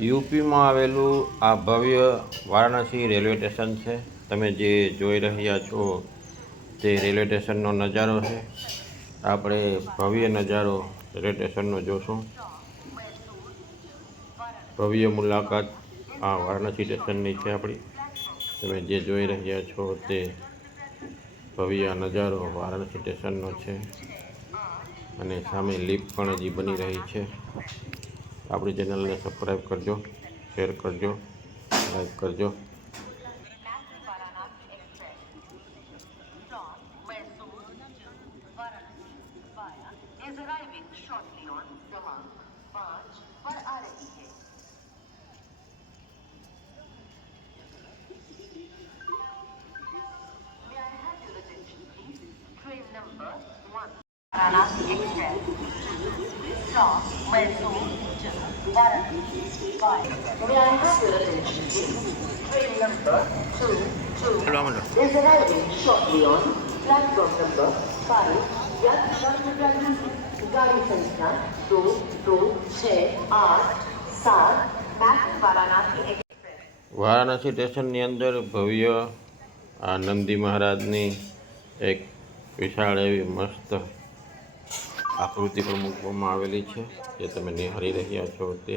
યુપીમાં આવેલું આ ભવ્ય વારાણસી રેલવે સ્ટેશન છે. તમે જે જોઈ રહ્યા છો તે રેલવે સ્ટેશનનો નજારો છે. આપણે ભવ્ય નજારો રેલવે સ્ટેશનનો જોશું. ભવ્ય મુલાકાત આ વારાણસી સ્ટેશનની છે આપણી. તમે જે જોઈ રહ્યા છો તે ભવ્ય નજારો વારાણસી સ્ટેશનનો છે અને સામે લિફ્ટ પણ હજી બની રહી છે. આપણી ચેનલને સબસ્ક્રાઈબ કરજો, શેર કરજો, લાઈક કરજો. Varanasi express from Mysore to Varanasi via. May I have your attention, please? Train number 22 is arriving shortly on platform number 5. गाड़ी संख्या 2, 2, 6, 8, 7 back वाराणसी एक्सप्रेस. વારાણસી સ્ટેશનની અંદર ભવ્ય આ નંદી મહારાજની એક વિશાળ એવી મસ્ત આકૃતિ પણ મૂકવામાં આવેલી છે, જે તમે નિહાળી રહ્યા છો તે.